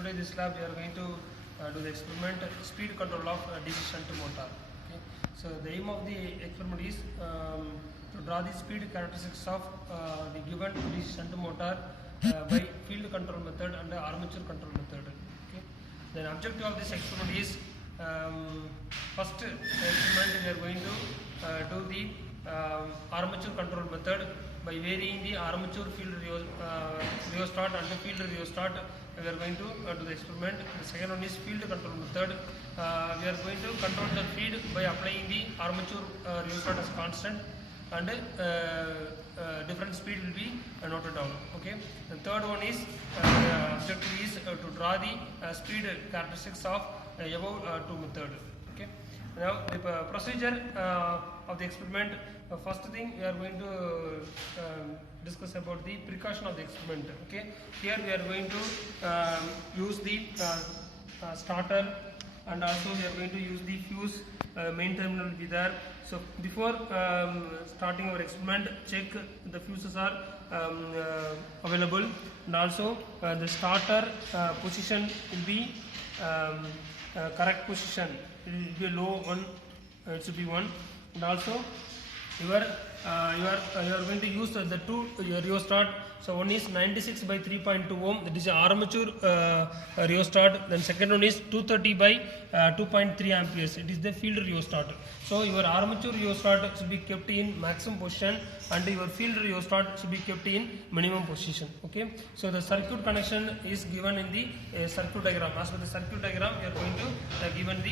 Today this lab we are going to do the experiment speed control of DC shunt motor. Okay. So the aim of the experiment is to draw the speed characteristics of the given DC shunt motor by field control method and armature control method. Okay. Then objective of this experiment is first experiment we are going to do the armature control method by varying the armature field rheostat and the field rheostat. We are going to do the experiment. The second one is field control method. We are going to control the field by applying the armature rheostat as constant, and different speed will be noted down. Okay. The third one is objective is to draw the speed characteristics of above two method. Okay. Now the procedure of the experiment. First thing we are going to discuss about the precaution of the experiment. Okay. Here we are going to use the starter, and also we are going to use the fuse. Main terminal will be there. So before starting our experiment, check the fuses are available, and also the starter position will be correct position. It will be low one. It should be one, and also you are going to use the two rheostat. So one is 96 by 3.2 ohm, that is armature rheostat. Then second one is 230 by 2.3 amperes, it is the field rheostat. So your armature rheostat should be kept in maximum position and your field rheostat should be kept in minimum position. Okay. So the circuit connection is given in the circuit diagram. As per the circuit diagram, we are going to given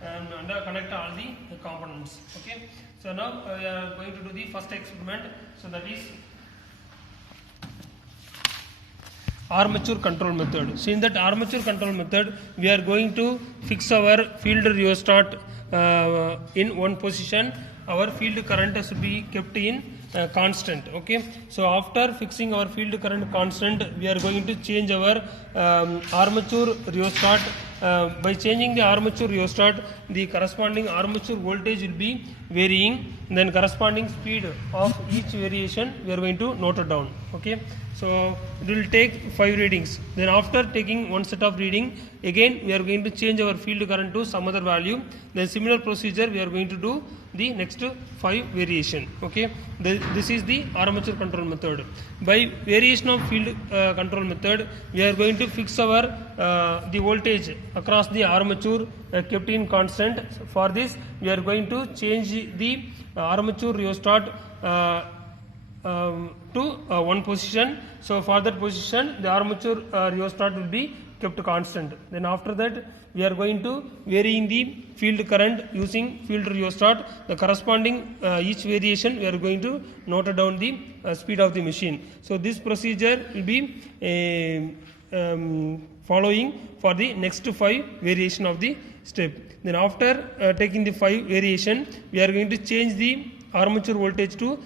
and connect all the components. Okay. So now we are going to do the first experiment. So that is armature control method. So in that armature control method, we are going to fix our field rheostat in one position. Our field current should be kept in constant. Okay. So after fixing our field current constant, we are going to change our armature rheostat. By changing the armature rheostat, the corresponding armature voltage will be varying, then corresponding speed of each variation we are going to note it down. Okay. So it will take 5 readings. Then after taking one set of reading, again we are going to change our field current to some other value. Then similar procedure we are going to do the next 5 variation. Okay. This is the armature control method. By variation of field control method, we are going to fix our the voltage across the armature kept in constant. For this, we are going to change the armature rheostat to one position. So for that position, the armature rheostat will be kept constant. Then after that, we are going to varying the field current using field rheostat. The corresponding each variation we are going to note down the speed of the machine. So this procedure will be following for the next 5 variation of the step. Then after taking the 5 variation, we are going to change the armature voltage to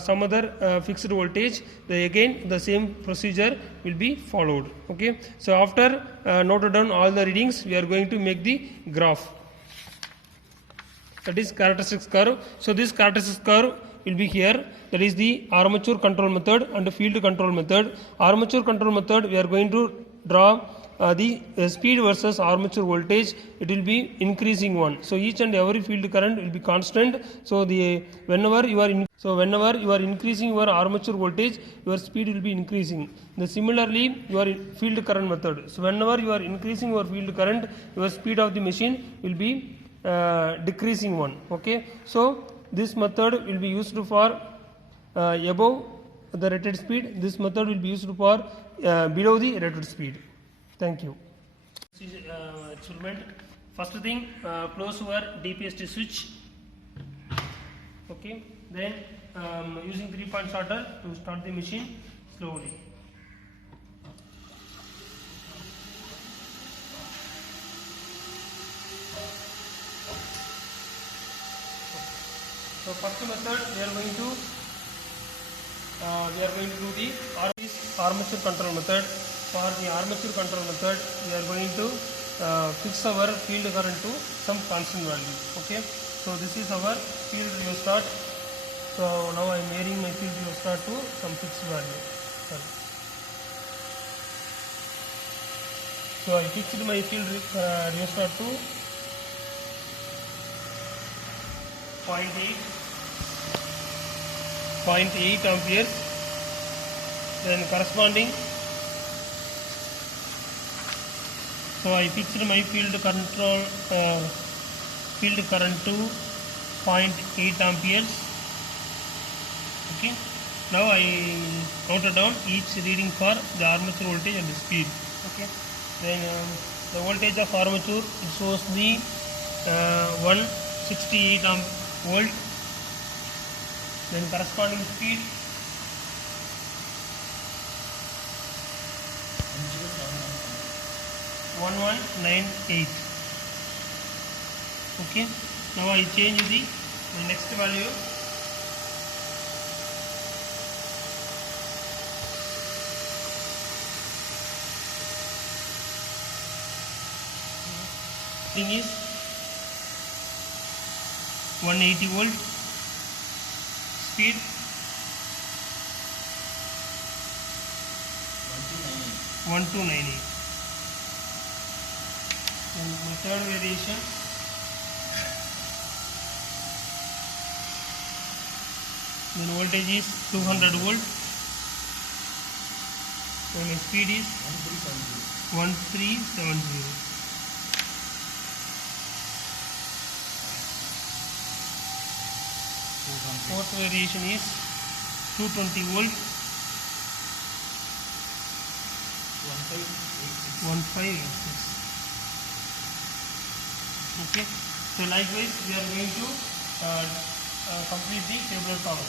some other fixed voltage. Again the same procedure will be followed. Okay. So after noted down all the readings, we are going to make the graph, that is characteristics curve. So this characteristics curve will be here, that is the armature control method and the field control method. Armature control method, we are going to draw the speed versus armature voltage. It will be increasing one. So each and every field current will be constant. So whenever you are increasing your armature voltage, your speed will be increasing. Similarly, your field current method. So whenever you are increasing your field current, your speed of the machine will be decreasing one. Okay. So this method will be used for above the rated speed. This method will be used for below the rated speed. Thank you. This is experiment. First thing, close your DPST switch. Okay. Then using 3-point starter to start the machine slowly. So first method we are going to do the armature control method. For the armature control method, we are going to fix our field current to some constant value. Okay. So this is our field rheostat. So now I am varying my field rheostat to some fixed value. Sorry. So I fixed my field resistor to 0.8 amperes. Then corresponding, so I fixed my field current to 0.8 amperes. Okay. Now I noted down each reading for the armature voltage and the speed. Okay. Then the voltage of armature, it shows me 168 volt. Then corresponding speed 1198. Okay. Now I change the next value. Thing is 180 volt, speed 1298. And my third variation, then voltage is 200 volt, and my speed is 1370. Fourth variation is 220 volt, 1586. Okay. So likewise, we are going to complete the tabular power.